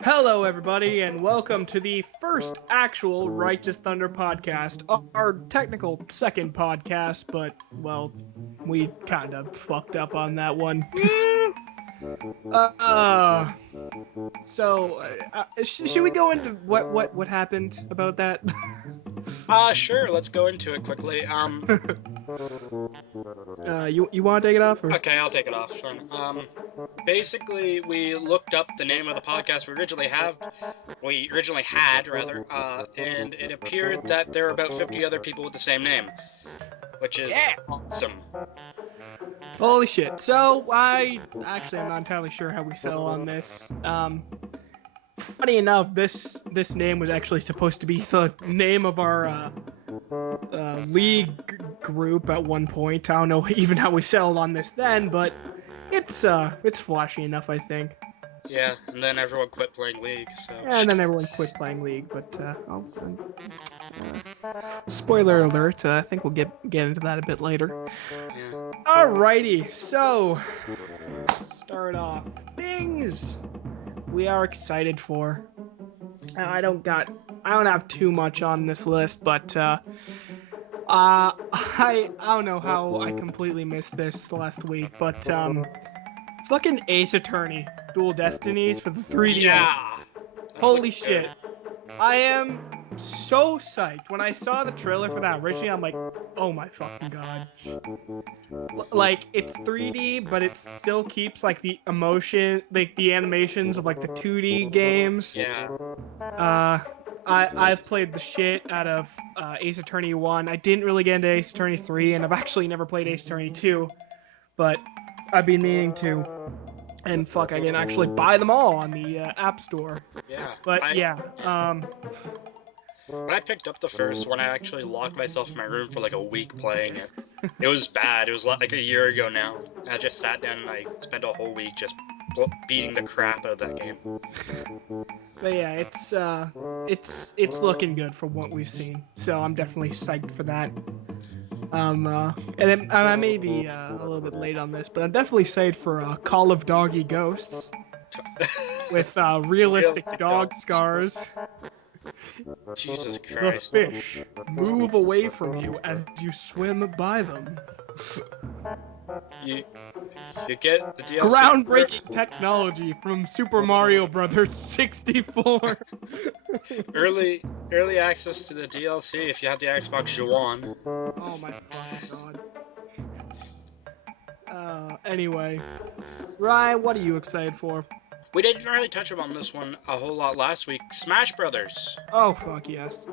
Hello, everybody, and welcome to the first actual Righteous Thunder podcast. Our technical second podcast, but, well, we kind of fucked up on that one. Should we go into what happened about that? Sure, let's go into it quickly. You want to take it off? Or? Okay, I'll take it off. Fine. Basically, we looked up the name of the podcast we originally had, and it appeared that there are about 50 other people with the same name, which is awesome. Holy shit. So, I'm not entirely sure how we settle on this. Funny enough, this name was actually supposed to be the name of our league group at one point. I don't know even how we settled on this then, but it's flashy enough, I think. Yeah, and then everyone quit playing League, so... Yeah, and then everyone quit playing League, but, spoiler alert, I think we'll get into that a bit later. Yeah. Alrighty, so, start off. Things we are excited for. I don't have too much on this list, but, I don't know how I completely missed this last week, but, fucking Ace Attorney, Dual Destinies for the 3DS. Yeah! Holy shit. I am so psyched. When I saw the trailer for that originally, I'm like, oh my fucking god. Like, it's 3D, but it still keeps, like, the emotion, like, the animations of, like, the 2D games. Yeah. I've played the shit out of Ace Attorney 1. I didn't really get into Ace Attorney 3, and I've actually never played Ace Attorney 2, but I've been meaning to. And fuck, I can actually buy them all on the App Store. Yeah. But When I picked up the first one, I actually locked myself in my room for like a week playing it. It was bad. It was like a year ago now. I just sat down and I spent a whole week just beating the crap out of that game. But yeah, it's looking good from what we've seen. So I'm definitely psyched for that. And I may be a little bit late on this, but I'm definitely psyched for Call of Doggy Ghosts with realistic dog scars. Jesus Christ. The fish move away from you as you swim by them. You get the DLC. Groundbreaking technology from Super Mario Brothers 64. early access to the DLC if you have the Xbox One. Oh my fucking god. Anyway, Ryan, what are you excited for? We didn't really touch on this one a whole lot last week. Smash Brothers. Oh fuck yes.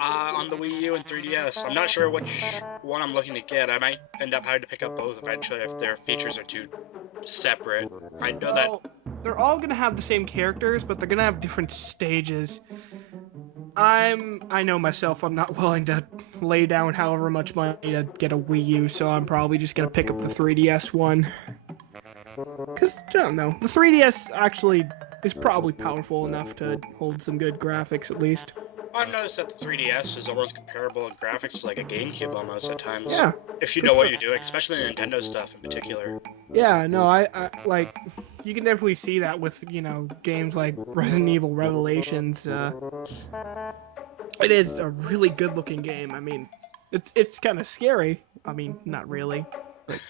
On the Wii U and 3DS. I'm not sure which one I'm looking to get. I might end up having to pick up both eventually if their features are too separate. I know that they're all gonna have the same characters, but they're gonna have different stages. I know myself, I'm not willing to lay down however much money to get a Wii U, so I'm probably just gonna pick up the 3DS one. Because, I don't know, the 3DS actually is probably powerful enough to hold some good graphics at least. I've noticed that the 3DS is almost comparable in graphics to like a GameCube almost at times. Yeah. If you know what you're doing, especially the Nintendo stuff in particular. Yeah, no, I like, you can definitely see that with, games like Resident Evil Revelations. It is a really good-looking game. I mean, it's kind of scary. I mean, not really. But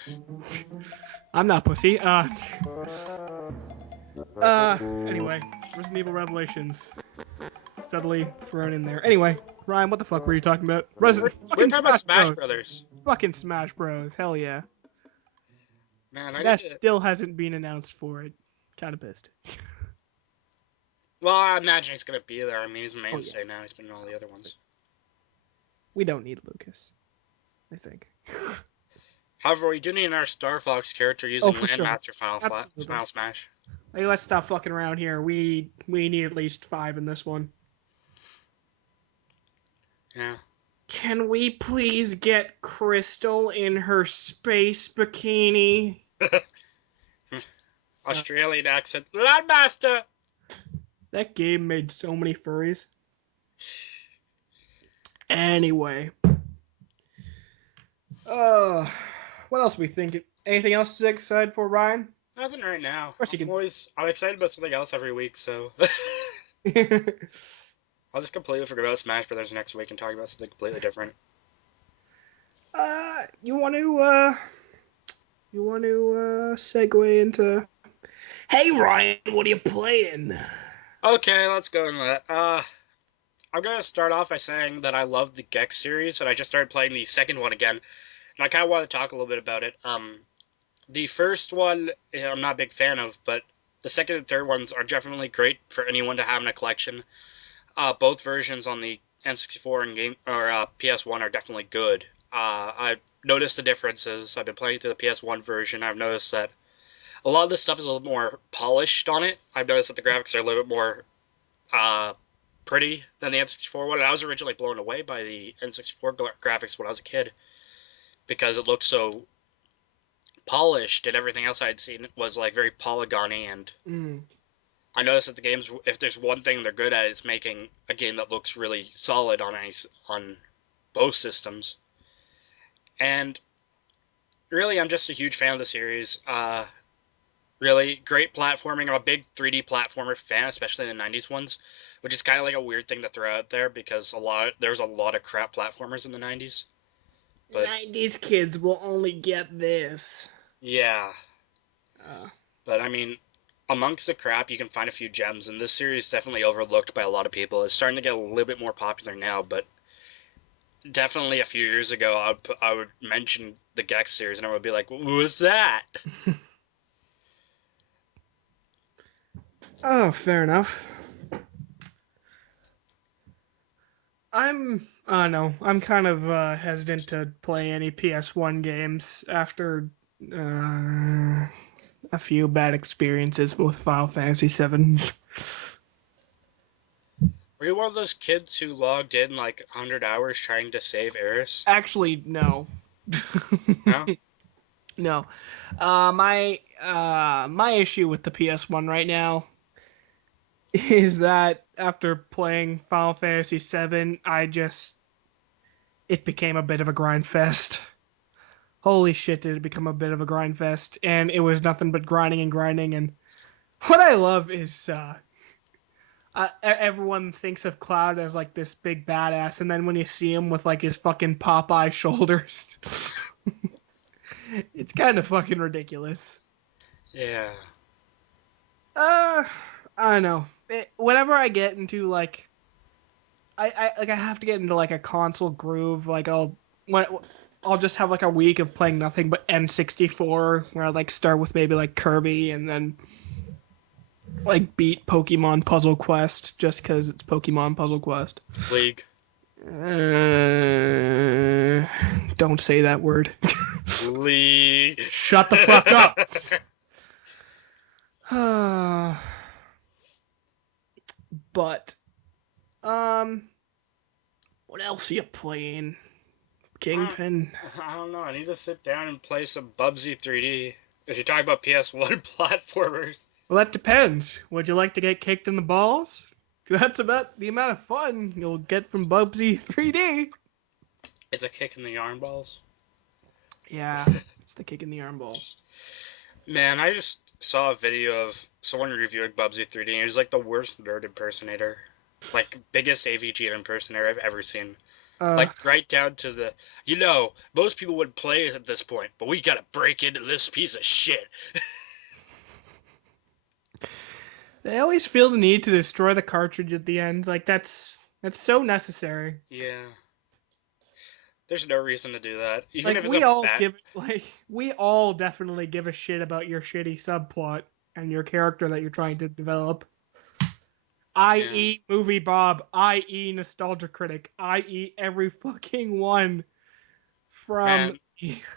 I'm not pussy. Anyway, Resident Evil Revelations. Steadily thrown in there. Anyway, Ryan, what the fuck were you talking about? We're talking about Smash Brothers. Fucking Smash Bros. Hell yeah. Man, that still hasn't been announced for it. Kind of pissed. Well, I imagine he's gonna be there. I mean, he's a mainstay now. He's been in all the other ones. We don't need Lucas, I think. However, we do need another Star Fox character using Landmaster Final Smash. Hey, let's stop fucking around here. We need at least 5 in this one. Yeah. Can we please get Crystal in her space bikini? Australian accent. Landmaster! That game made so many furries. Anyway. What else we think? Anything else to excited for, Ryan? Nothing right now. Of course you I'm excited about something else every week, so can. I'll just completely forget about Smash Brothers next week and talk about something completely different. You want to segue into? Hey Ryan, what are you playing? Okay, let's go into that. I'm gonna start off by saying that I love the Gex series, and I just started playing the second one again, and I kind of want to talk a little bit about it. The first one I'm not a big fan of, but the second and third ones are definitely great for anyone to have in a collection. Both versions on the N64 and PS1 are definitely good. I've noticed the differences. I've been playing through the PS1 version. I've noticed that a lot of this stuff is a little more polished on it. I've noticed that the graphics are a little bit more uh, pretty than the N64 one. And I was originally blown away by the N64 graphics when I was a kid because it looked so polished, and everything else I had seen was like very polygony. And I noticed that the games, if there's one thing they're good at, it's making a game that looks really solid on both systems. And really, I'm just a huge fan of the series. Really great platforming. I'm a big 3D platformer fan, especially the '90s ones, which is kind of like a weird thing to throw out there because there's a lot of crap platformers in the '90s. But 90s kids will only get this. yeah, Uh, but I mean, amongst the crap, you can find a few gems, and this series is definitely overlooked by a lot of people. It's starting to get a little bit more popular now, but definitely a few years ago, I would mention the Gex series, and I would be like, "What's that?" oh, fair enough. I'm kind of hesitant to play any PS1 games after uh, a few bad experiences with Final Fantasy VII. Were you one of those kids who logged in like 100 hours trying to save Eris? Actually, no. No. No. My issue with the PS1 right now is that after playing Final Fantasy VII, it became a bit of a grind fest. Holy shit, did it become a bit of a grind fest? And it was nothing but grinding and grinding. And what I love is everyone thinks of Cloud as like this big badass, and then when you see him with like his fucking Popeye shoulders, it's kind of fucking ridiculous. Yeah. Uh, I don't know. Whenever I get into like I have to get into like a console groove. When, I'll just have like a week of playing nothing but N64, where I like start with maybe like Kirby and then like beat Pokemon Puzzle Quest just because it's Pokemon Puzzle Quest. League. Don't say that word. League. Shut the fuck up. but um, what else are you playing, I Kingpin? I don't know. I need to sit down and play some Bubsy 3D. If you talk about PS1 platformers, Well, that depends. Would you like to get kicked in the balls? 'Cause that's about the amount of fun you'll get from Bubsy 3D. it's a kick in the yarn balls. Yeah, it's the kick in the arm ball. Man, I just saw a video of someone reviewing Bubsy 3D, and he was like the worst nerd impersonator. Like, biggest AVG impersonator I've ever seen. Uh, Like, right down to most people would play it at this point, but we gotta break into this piece of shit. they always feel the need to destroy the cartridge at the end. Like that's so necessary. Yeah. There's no reason to do that. Even Like if it's a bad. we all definitely give a shit about your shitty subplot and your character that you're trying to develop. Yeah. I.e. Movie Bob, i.e. Nostalgia Critic, i.e. every fucking one from Man,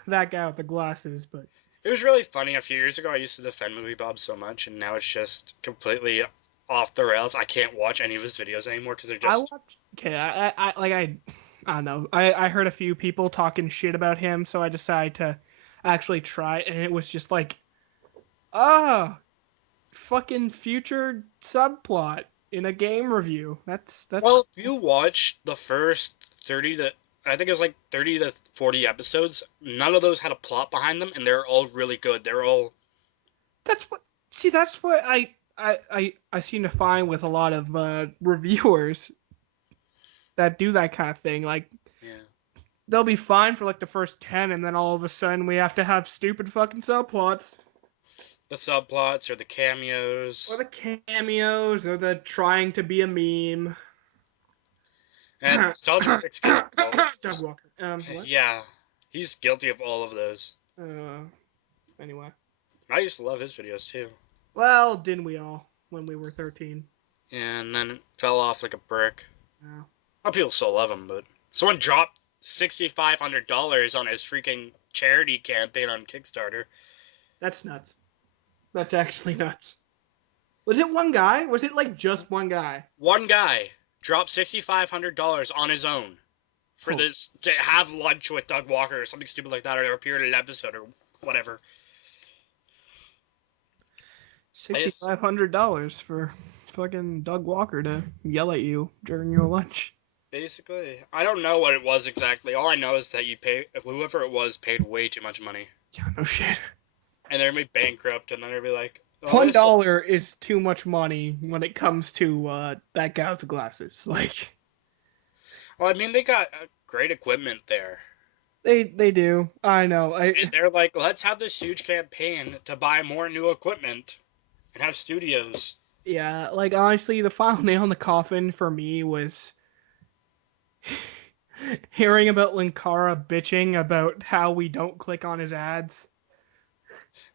that guy with the glasses. But it was really funny. A few years ago, I used to defend Movie Bob so much, and now it's just completely off the rails. I can't watch any of his videos anymore because they're I just. watched. Okay, I don't know. I heard a few people talking shit about him, so I decided to actually try it, and it was just like, ah, fucking future subplot in a game review. That's Well, if cool. you watch the first 30 to. I think it was like 30 to 40 episodes, none of those had a plot behind them, and they're all really good. They're all That's what I seem to find with a lot of reviewers that do that kind of thing. Like Yeah. they'll be fine for like the first 10, and then all of a sudden we have to have stupid fucking subplots. The subplots or the Or cameos. the cameos, or the trying to be a meme. And Nostalgia's guilty of all of Doug those. Walker. What? Yeah, he's guilty of all of those. Uh, anyway. I used to love his videos too. Well, didn't we all when we were 13? And then it fell off like a brick. Oh, A lot of people still love him, but someone dropped $6,500 on his freaking charity campaign on Kickstarter. that's nuts. That's actually nuts. Was it one guy? Was it like just one guy? One guy dropped $6,500 on his own for Oh, this to have lunch with Doug Walker or something stupid like that, or appear in an episode or whatever. $6,500 for fucking Doug Walker to yell at you during your lunch. Basically, I don't know what it was exactly. All I know is that whoever it was paid way too much money, Yeah, no shit. and they're gonna be bankrupt, and then they'll be like, "Oh, One this." dollar is too much money when it comes to that guy with the glasses. Like Well, I mean, they got great equipment there. they do. I know. And they're like, let's have this huge campaign to buy more new equipment and have studios. Yeah, like honestly, the final nail in the coffin for me was hearing about Linkara bitching about how we don't click on his ads.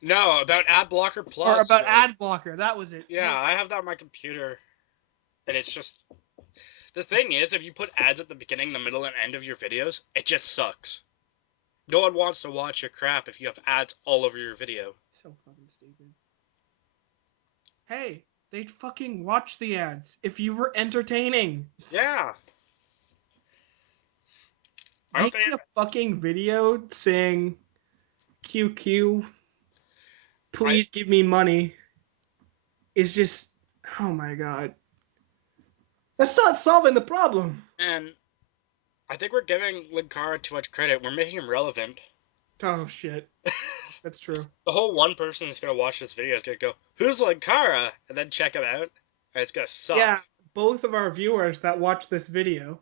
No, about Ad Blocker Or Plus. about ad blocker, that was it. Yeah, I have that on my computer, and it's just the thing is, if you put ads at the beginning, the middle, and end of your videos, it just sucks. No one wants to watch your crap if you have ads all over your video. So fucking stupid. Hey, they'd fucking watch the ads if you were entertaining. Yeah, aren't they? Making a fucking video saying QQ, I please give me money is just, oh my god. That's not solving the problem. and I think we're giving Linkara too much credit. We're making him relevant. Oh shit. That's true. The whole one person that's gonna watch this video is gonna go, "Who's Linkara?" and then check him out, and it's gonna Yeah, suck. both of our viewers that watch this video.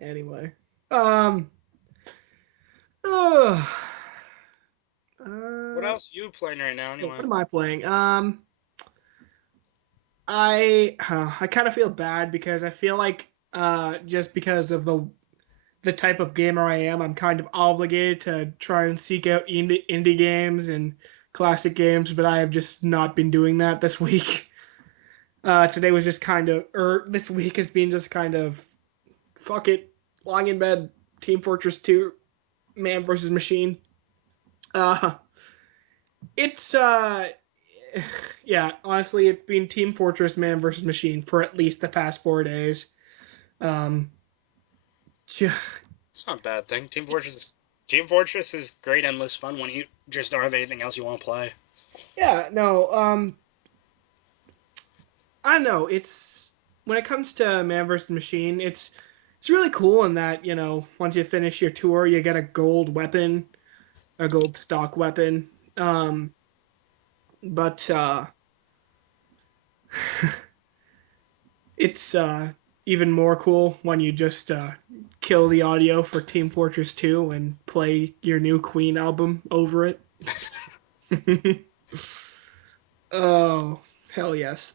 Anyway. Um uh, What uh, else are you playing right now, what anyway? am I playing? I kind of feel bad because I feel like just because of the type of gamer I am, I'm kind of obligated to try and seek out indie games and classic games, but I have just not been doing that this week. Today was just kind of, or this week has been just kind of, fuck it, lying in bed, Team Fortress 2, Man versus Machine. Uh, it's, yeah, honestly, it's been Team Fortress, Man versus Machine for at least the past 4 days. Um, It's not a bad thing. it's, Team Fortress is great, endless fun when you just don't have anything else you want to play. yeah, no, I don't know. It's when it comes to Man vs. Machine, it's really cool in that once you finish your tour, you get a gold weapon, a gold stock weapon. But it's even more cool when you just kill the audio for Team Fortress 2 and play your new Queen album over it. Oh hell yes.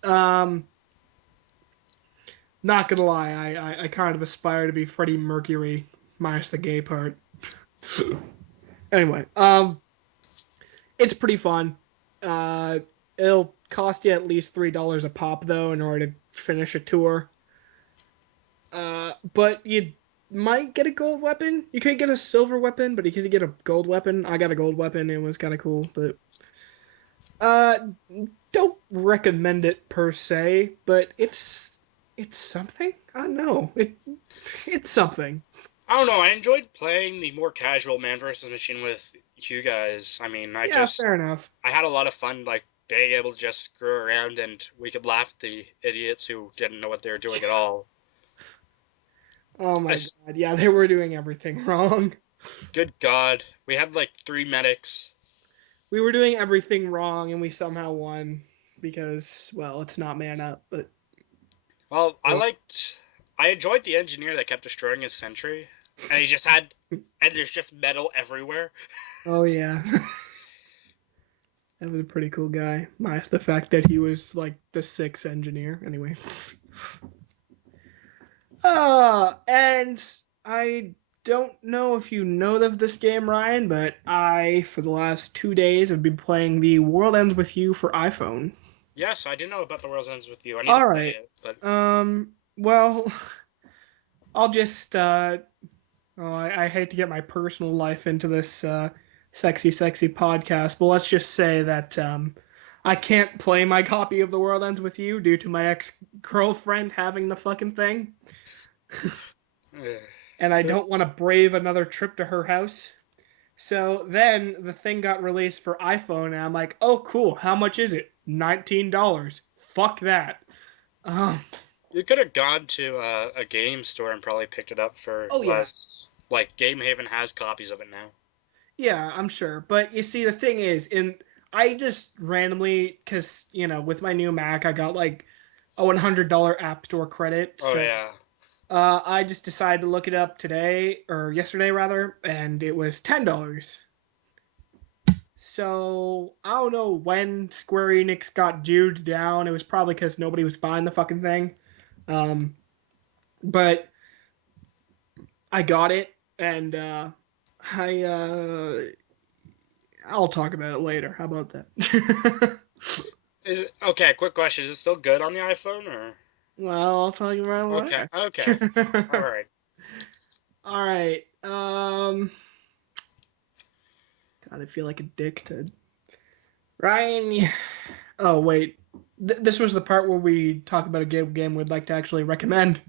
Not gonna lie, I kind of aspire to be Freddie Mercury minus the gay part. Anyway, it's pretty fun. Uh, it'll cost you at least $3 a pop though in order to finish a tour. But you might get a gold weapon. You could get a silver weapon, but you could get a gold weapon. I got a gold weapon. It was kind of cool, but uh, don't recommend it per se. But it's something. I don't know. It's something. I don't know. I enjoyed playing the more casual Man vs. Machine with you guys. I mean, Yeah, fair enough. I had a lot of fun, like being able to just screw around and we could laugh at the idiots who didn't know what they were doing at all. Oh my Es- god, yeah, they were doing everything wrong. Good God. We had like 3 medics. We were doing everything wrong, and we somehow won because, well, it's not man up, but Well, I enjoyed the engineer that kept destroying his sentry. And there's just metal everywhere. oh yeah. That was a pretty cool guy. Minus the fact that he was like the sixth engineer. Anyway. And I don't know if you know of this game, Ryan, but I, for the last 2 days, have been playing The World Ends With You for iPhone. Yes, I do know about The World Ends With You. I need to play Alright. it, but Well, I'll just, I hate to get my personal life into this, sexy podcast, but let's just say that, I can't play my copy of The World Ends With You due to my ex-girlfriend having the fucking thing. And I don't want to brave another trip to her house. So then the thing got released for iPhone, and I'm like, oh, cool. How much is it? $19. Fuck that. Um, you could have gone to a game store and probably picked it up for oh, yeah. less. Like, Game Haven has copies of it now. Yeah, I'm sure. But you see, the thing is, I just randomly, because, with my new Mac, I got like a $100 App Store credit. Oh, So yeah. I just decided to look it up today, or yesterday rather, and it was $10. So I don't know when Square Enix got Jude down. It was probably because nobody was buying the fucking thing. Um, but I got it, and I I'll talk about it later. How about that? Okay, quick question. Is it still good on the iPhone, or? Well, I'll talk about Okay, it okay. later. Alright. All right. God, I feel like a dick to Ryan. Oh wait, this was the part where we talk about a game we'd like to actually recommend.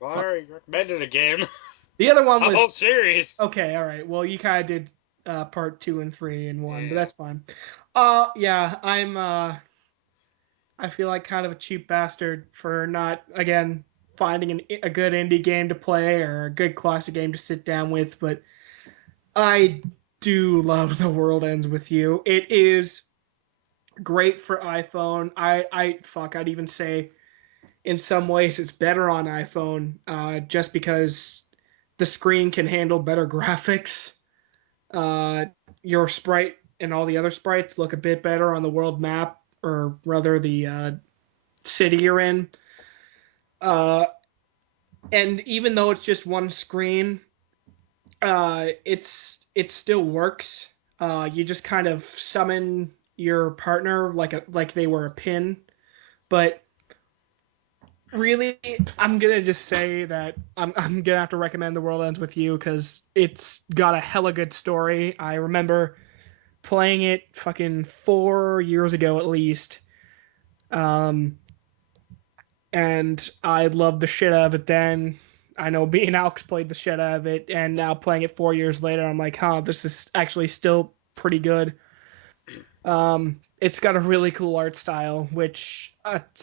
Well, I Fuck. already recommended a game. The other one A whole was series. okay. All right. Well, you kind of did part two and three in one, but Yeah. that's fine. Yeah, I feel like kind of a cheap bastard for not again finding a good indie game to play or a good classic game to sit down with, but I do love The World Ends With You. It is great for iPhone. I'd even say in some ways it's better on iPhone, just because the screen can handle better graphics. Uh, your sprite and all the other sprites look a bit better on the world map, or rather the city you're in. Uh, and even though it's just one screen, it still works. You just kind of summon your partner like they were a pin, but really, I'm gonna just say that I'm gonna have to recommend The World Ends With You because it's got a hella good story. I remember playing it fucking 4 years ago at least, um, and I loved the shit out of it then. I know me and Alex played the shit out of it, and now playing it 4 years later, I'm like, huh, this is actually still pretty good. It's got a really cool art style, which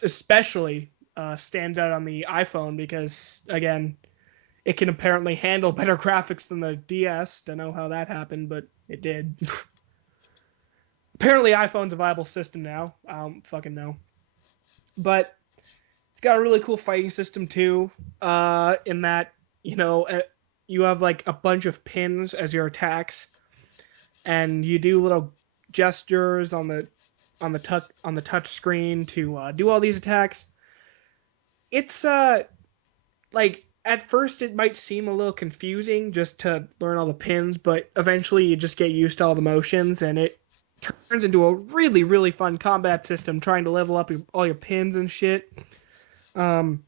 especially stands out on the iPhone because, again, it can apparently handle better graphics than the DS. Don't know how that happened, but it did. Apparently, iPhone's a viable system now. I don't fucking know. But it's got a really cool fighting system too. In that you have like a bunch of pins as your attacks, and you do little gestures on the touch screen to do all these attacks. It's like at first it might seem a little confusing just to learn all the pins, but eventually you just get used to all the motions, and it turns into a really really fun combat system trying to level up all your pins and shit. Um,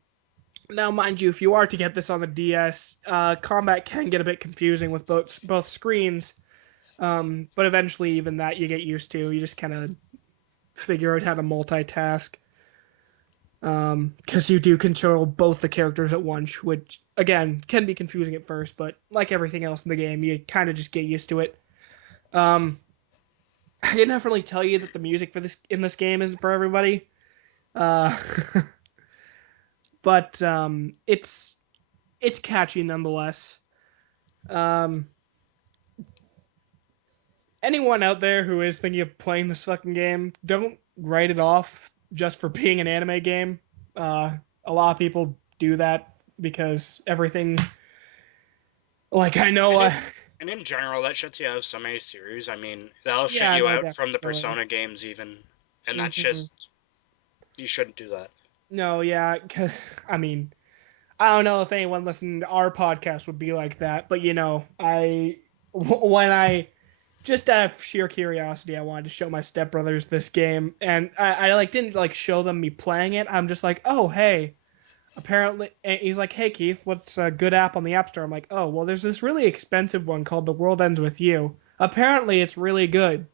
Now, mind you, if you are to get this on the DS, combat can get a bit confusing with both screens. But eventually, even that you get used to. You just kind of figure out how to multitask. Because you do control both the characters at once, which again can be confusing at first, but like everything else in the game, you kind of just get used to it. Um, I can definitely tell you that the music for this in this game isn't for everybody. Uh, but it's catchy nonetheless. Um, anyone out there who is thinking of playing this fucking game, don't write it off just for being an anime game. A lot of people do that because everything. Like I know, And in general, that shuts you out of so many series. I mean, that'll shut yeah, you no, out from the definitely. Persona games even, and that's Hmm. just you shouldn't do that. No, yeah, because I mean, I don't know if anyone listening to our podcast would be like that, but when I just out of sheer curiosity, I wanted to show my stepbrothers this game, and I like didn't like show them me playing it. I'm just like, oh hey, apparently, and he's like, hey Keith, what's a good app on the App Store? I'm like, oh well, there's this really expensive one called The World Ends with You. Apparently, it's really good.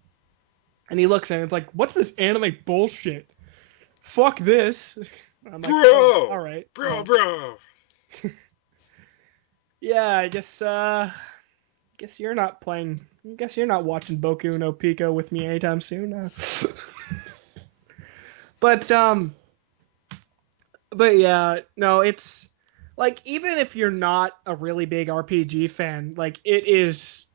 And he looks at it, it's like, what's this anime bullshit? Fuck this. I'm like, oh, all Bro, right. bro, Well, bro. yeah, I guess you're not playing. I guess you're not watching Boku no Pico with me anytime soon. But but yeah, no, it's like even if you're not a really big RPG fan, like it's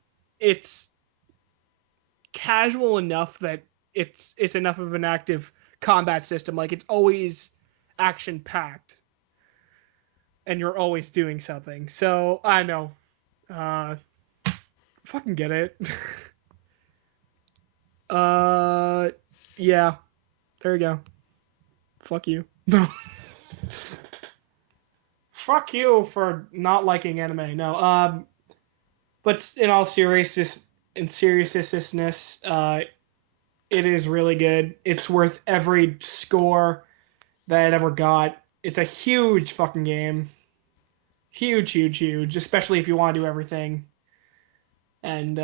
casual enough that it's enough of an active combat system. Like it's always action packed, and you're always doing something. So I know, uh, fucking get it. uh, yeah, there you go. Fuck you. No. Fuck you for not liking anime. No. But in seriousness, it is really good. It's worth every score that it ever got. It's a huge fucking game. Huge, huge, huge. Especially if you want to do everything. And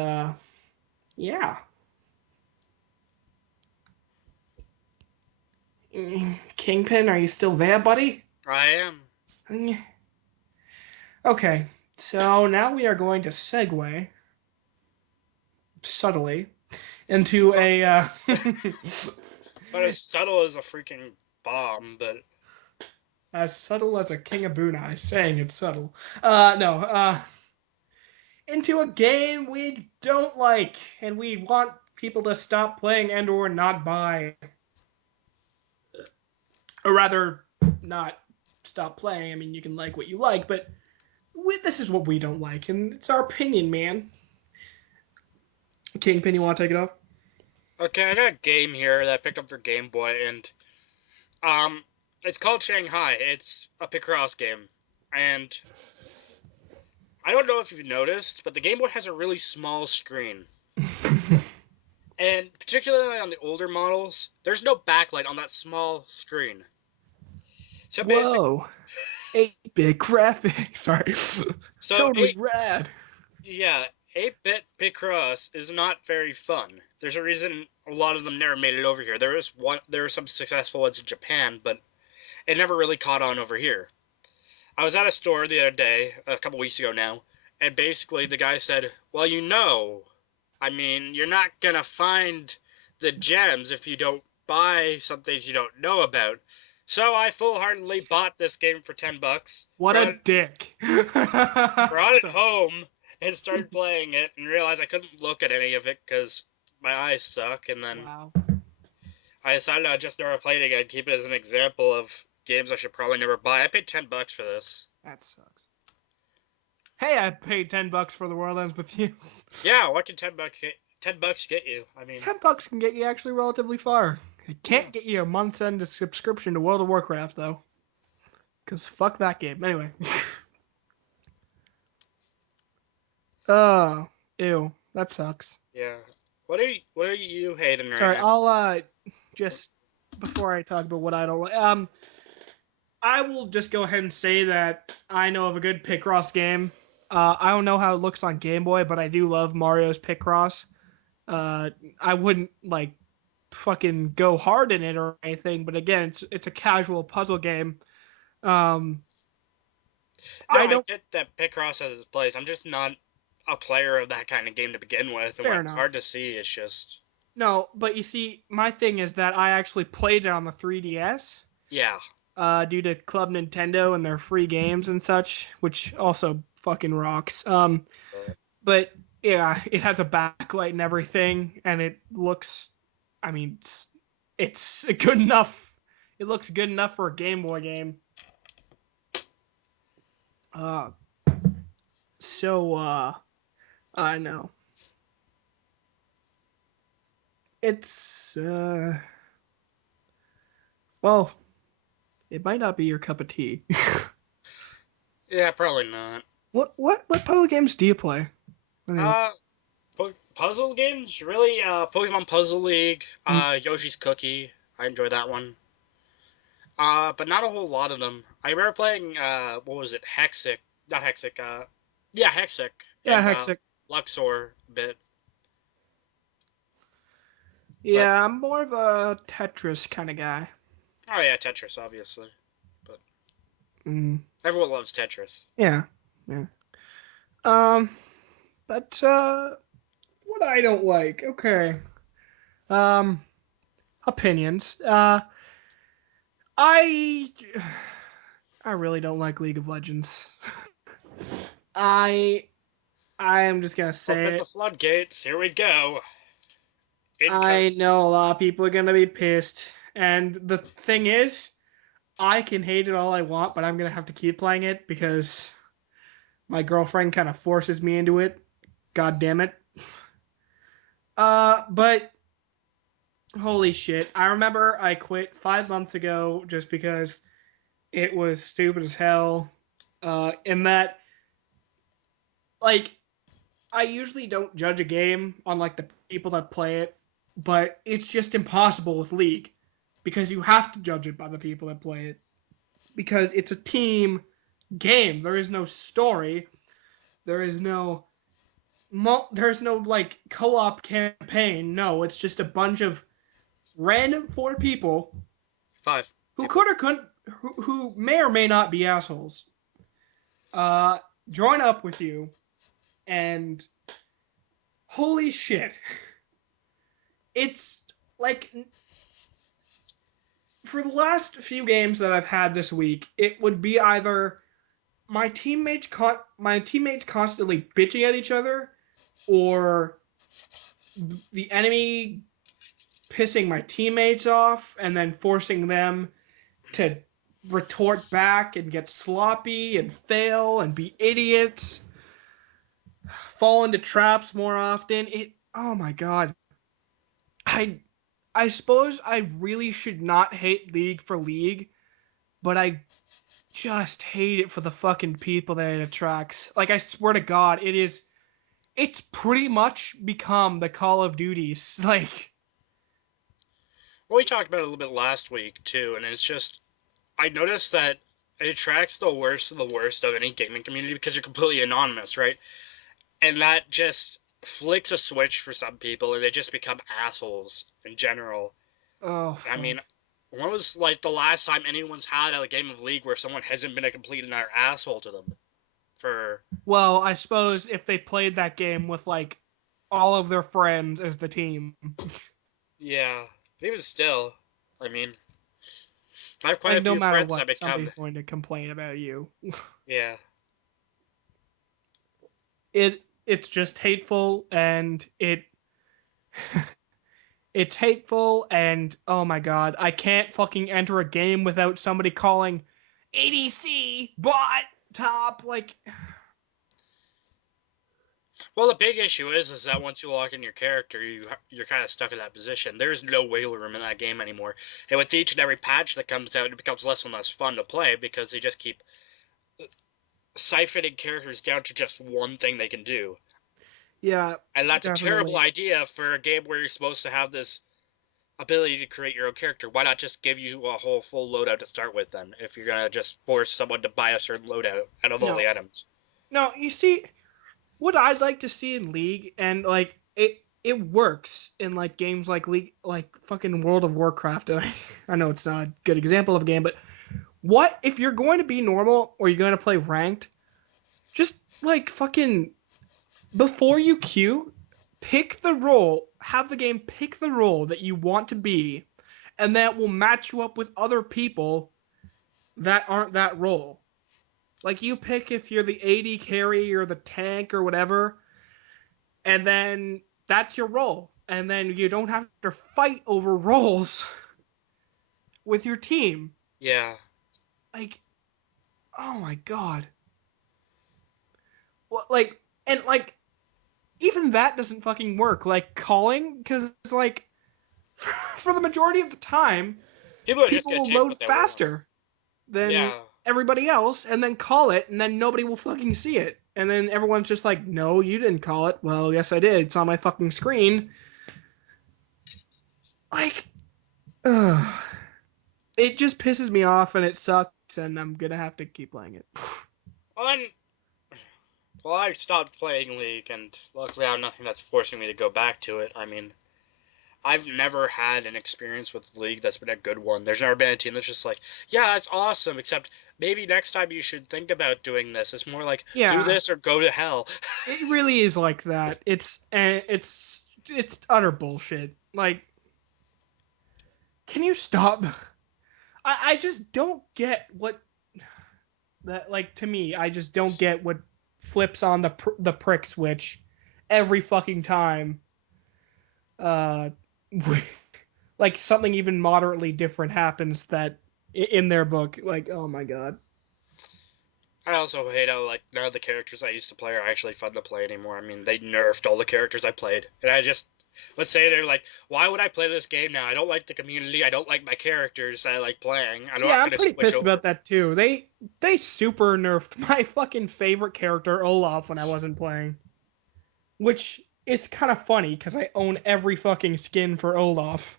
yeah. Kingpin, are you still there, buddy? I am. Okay. So now we are going to segue subtly into a But as subtle as a freaking bomb, but as subtle as a king of Bunai saying it's subtle. No, into a game we don't like and we want people to stop playing and or not buy, or rather, not stop playing. I mean, you can like what you like, but this is what we don't like, and it's our opinion, man. Kingpin, you want to take it off? okay, I got a game here that I picked up for Game Boy, and um, it's called Shanghai. It's a Picross game, and I don't know if you've noticed, but the Game Boy has a really small screen. And particularly on the older models, there's no backlight on that small screen. So basic, Whoa, 8-bit graphics. Sorry, so totally eight, rad. yeah, 8-bit Picross is not very fun. There's a reason a lot of them never made it over here. There are some successful ones in Japan, but it never really caught on over here. I was at a store the other day, a couple weeks ago now, and basically the guy said, "Well, I mean, you're not gonna find the gems if you don't buy some things you don't know about." So I full-heartedly bought this game for $10. What a dick. Brought it So, home and started playing it, and realized I couldn't look at any of it because my eyes suck. And then wow, I decided I'd just never play it again, keep it as an example of games I should probably never buy. I paid $10 for this. that sucks. Hey, I paid $10 for The World Ends with You. Yeah, what can $10 get you? I mean, $10 can get you actually relatively far. It yeah. can't get you a month's end subscription to World of Warcraft though, because fuck that game. Anyway. Oh, ew, that sucks. Yeah. What are you hating right Sorry, now? I'll just before I talk about what I don't like, I will just go ahead and say that I know of a good Picross game. I don't know how it looks on Game Boy, but I do love Mario's Picross. I wouldn't like fucking go hard in it or anything, but again, it's a casual puzzle game. Um, No, I I don't. get that Picross has its place. I'm just not a player of that kind of game to begin with, and Fair when it's enough. hard to see, it's just No, but you see, my thing is that I actually played it on the 3DS. yeah. Due to Club Nintendo and their free games and such, which also fucking rocks. But yeah, it has a backlight and everything, and it looks. I mean, it's good enough. It looks good enough for a Game Boy game. Uh, I know it's well, it might not be your cup of tea. Yeah, probably not. What public games do you play? I mean, Uh, puzzle games, really? Pokemon Puzzle League, Yoshi's Cookie. I enjoy that one. But not a whole lot of them. I remember playing, what was it? Hexic. Not Hexic, yeah, Hexic. yeah, And, Hexic. Luxor a bit. But, Yeah, I'm more of a Tetris kind of guy. oh yeah, Tetris, obviously. But Mm, everyone loves Tetris. yeah, yeah. Um, but what I don't like. Okay. Um, opinions. I I really don't like League of Legends. I I am just gonna say Open the it. floodgates, here we go. Income. I know a lot of people are gonna be pissed, and the thing is, I can hate it all I want, but I'm gonna have to keep playing it because my girlfriend kind of forces me into it. God damn it. But holy shit, I remember I quit 5 months ago just because it was stupid as hell. In that, like, I usually don't judge a game on like the people that play it, but it's just impossible with League because you have to judge it by the people that play it because it's a team game. There is no story. There is no there's no like co-op campaign. No, it's just a bunch of random four people 5 who people. could or couldn't who may or may not be assholes. Uh join up with you and holy shit. It's like for the last few games that I've had this week, it would be either my teammates constantly bitching at each other, or the enemy pissing my teammates off and then forcing them to retort back and get sloppy and fail and be idiots, fall into traps more often. It oh my god. I I suppose I really should not hate League for League, but I just hate it for the fucking people that it attracts. Like I swear to God, it's pretty much become the Call of Duties. Like Well, we talked about it a little bit last week, too, and it's just, I noticed that it attracts the worst of the worst of any gaming community because you're completely anonymous, right? And that just flicks a switch for some people, and they just become assholes in general. oh I fuck. mean, when was like the last time anyone's had a game of League where someone hasn't been a complete and utter asshole to them? For Well, I suppose if they played that game with like all of their friends as the team, yeah, but even still, I mean, I have quite like a no few matter friends that what, become, somebody's going to complain about you. yeah. It's just hateful and it's hateful and oh my god, I can't fucking enter a game without somebody calling ADC bot top like Well, the big issue is that once you lock in your character, you're kind of stuck in that position. There's no wiggle room in that game anymore. And with each and every patch that comes out, it becomes less and less fun to play because they just keep siphoning characters down to just one thing they can do. yeah, And that's a terrible definitely. idea for a game where you're supposed to have this ability to create your own character. Why not just give you a whole full loadout to start with then, if you're gonna just force someone to buy a certain loadout out of all No. the items? No, you see what I'd like to see in League and like it works in like games like League like fucking World of Warcraft and I know it's not a good example of a game, but what if you're going to be normal or you're going to play ranked, just like fucking before you queue, pick the role, have the game pick the role that you want to be, and that will match you up with other people that aren't that role. Like you pick if you're the AD carry or the tank or whatever, and then that's your role, and then you don't have to fight over roles with your team. Yeah. Like, oh my god. Well, like, and like, even that doesn't fucking work. Like calling, because like, for the majority of the time, People are just people gonna will take load what they want. faster than Yeah. everybody else, and then call it, and then nobody will fucking see it, and then everyone's just like, "No, you didn't call it." Well, yes, I did. It's on my fucking screen. Like, ugh. It just pisses me off, and it sucks, and I'm gonna have to keep playing it. On Well, I stopped playing League, and luckily I have nothing that's forcing me to go back to it. I mean, I've never had an experience with League that's been a good one. There's never been a team that's just like, yeah, it's awesome, except maybe next time you should think about doing this. It's more like, do Yeah, this or go to hell. it really is like that. It's utter bullshit. Like, can you stop? I just don't get what that, like, to me. I just don't get what flips on the prick switch every fucking time. Uh, like something even moderately different happens that in their book. Like, oh my god. I also hate how, like, none of the characters I used to play are actually fun to play anymore. I mean, they nerfed all the characters I played. And I just would say they're like, why would I play this game now? I don't like the community. I don't like my characters I like playing. I'm Yeah, not I'm going to pretty switch pissed over. about that too. They super nerfed my fucking favorite character Olaf when I wasn't playing, which is kind of funny because I own every fucking skin for Olaf.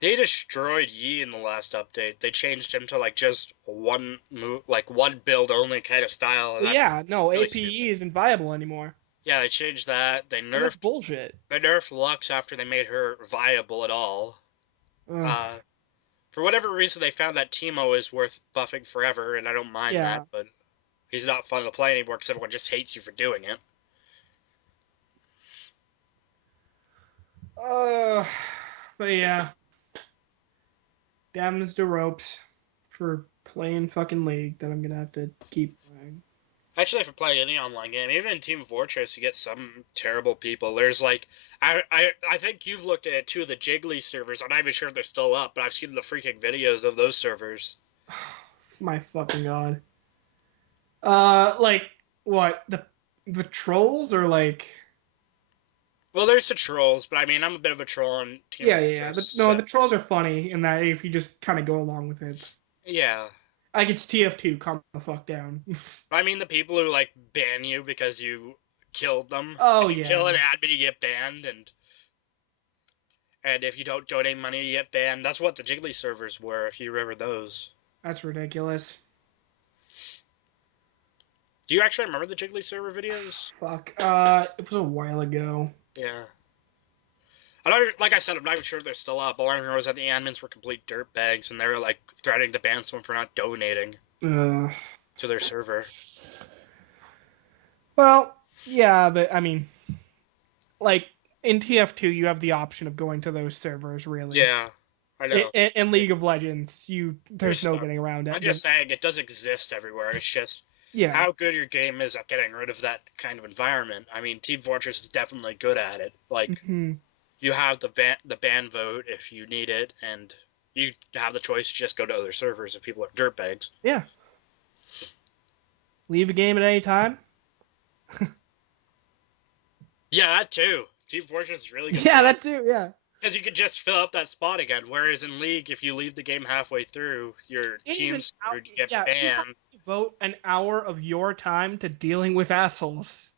They destroyed Yi in the last update. They changed him to, like, just one move, like one build only kind of style, and that's Yeah, no, really APE stupid. isn't viable anymore, Yeah, they changed that. and that's bullshit. They nerfed Lux after they made her viable at all. Ugh. Uh, for whatever reason, they found that Teemo is worth buffing forever, and I don't mind that, Yeah. but he's not fun to play anymore because everyone just hates you for doing it. Uh, but yeah, damn the ropes for playing fucking League that I'm gonna have to keep playing. Actually, if you play any online game, even in Team Fortress, you get some terrible people. There's like, I think you've looked at two of the Jiggly servers. I'm not even sure if they're still up, but I've seen the freaking videos of those servers. My fucking god. Like what the trolls are like? Well, there's the trolls, but I mean, I'm a bit of a troll on Team Yeah, yeah, yeah. Fortress, No, so the trolls are funny in that if you just kind of go along with it, it's yeah. like it's TF2. Calm the fuck down. I mean, the people who like ban you because you killed them. Oh If you kill an yeah, admin, you get banned, and if you don't donate money, you get banned. That's what the Jiggly servers were, if you remember those. that's ridiculous. Do you actually remember the Jiggly server videos? Fuck. It was a while ago. Yeah. I don't, like I said, I'm not even sure they're still up. All I remember was that the admins were complete dirtbags, and they were like threatening to ban someone for not donating Uh, to their server. well, yeah, but I mean, like in TF2, you have the option of going to those servers. Really, Yeah, I know. in It, League of Legends, there's there's no some. getting around I'm it. just saying it does exist everywhere. It's just Yeah. how good your game is at getting rid of that kind of environment. I mean, Team Fortress is definitely good at it. Like, Hmm. you have the ban vote if you need it, and you have the choice to just go to other servers if people are dirtbags. Yeah. Leave a game at any time. Yeah, that too. Team Fortress is really good at Yeah, that. that too. Yeah. Because you could just fill out that spot again. Whereas in League, if you leave the game halfway through, your It is an team's hour. screwed, you get Yeah, you have banned. to devote an hour of your time to dealing with assholes.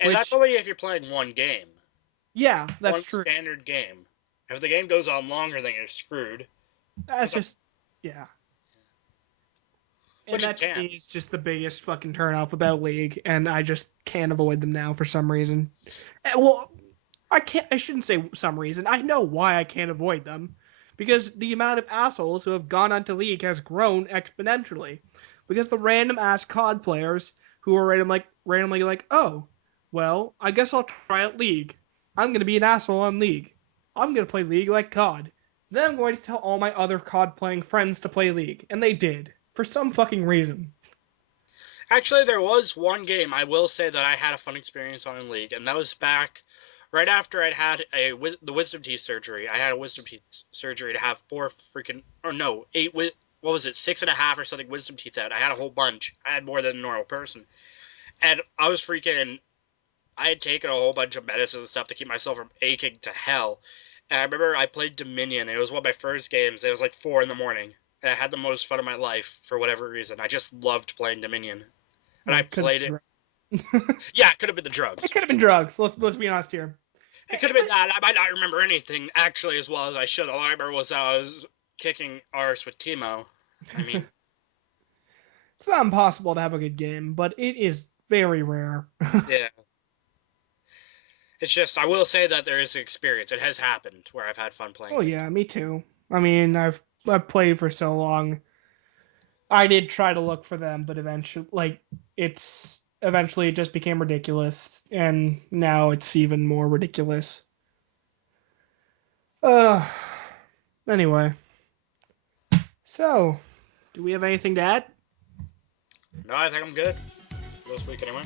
And that's Which, only if you're playing one game. yeah, that's One true. standard game. If the game goes on longer, then you're screwed. That's Because just, yeah. And which you that to can. me is just the biggest fucking turnoff about League, and I just can't avoid them now for some reason. Well, I can't. I shouldn't say some reason. I know why I can't avoid them, because the amount of assholes who have gone onto League has grown exponentially. Because the random ass COD players who are randomly like, oh, well, I guess I'll try out League. I'm gonna be an asshole on League. I'm gonna play League like COD. Then I'm going to tell all my other COD playing friends to play League, and they did for some fucking reason. Actually, there was one game I will say that I had a fun experience on in League, and that was back right after I'd had the wisdom teeth surgery. I had a wisdom teeth surgery to have 8, what was it, 6.5 or something wisdom teeth out. I had a whole bunch. I had more than a normal person. And I was I had taken a whole bunch of medicine and stuff to keep myself from aching to hell. And I remember I played Dominion, and it was one of my first games. It was like 4 in the morning. And I had the most fun of my life for whatever reason. I just loved playing Dominion. And Well, I it could played it. have been Yeah, it could have been the it drugs. could have been drugs. Let's be honest here. It could have been that. I might not remember anything actually as well as I should. All I remember was that I was kicking arse with Timo. I mean, It's not impossible to have a good game, but it is very rare. yeah. It's just, I will say that there is experience. It has happened where I've had fun playing Oh League. yeah, me too. I mean, I've played for so long. I did try to look for them, but eventually it just became ridiculous, and now it's even more ridiculous. Uh, anyway, so do we have anything to add? No, I think I'm good. This week anyway.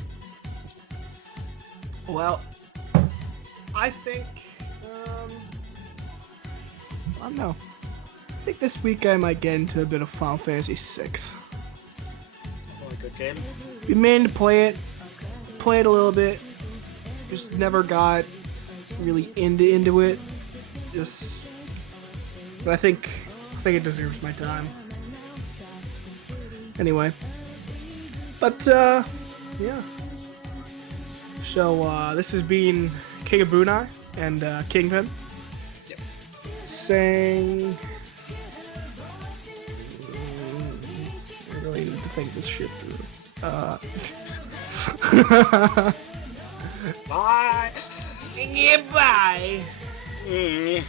Well, I think I don't know. I think this week I might get into a bit of Final Fantasy VI. Oh, a good game. Been meaning to play it a little bit. Just never got really into it. But I think it deserves my time. Anyway, but yeah. So this has been King of Brunei and Kingpin Yep. saying. I really need to think this shit through. Bye. Goodbye. Mm.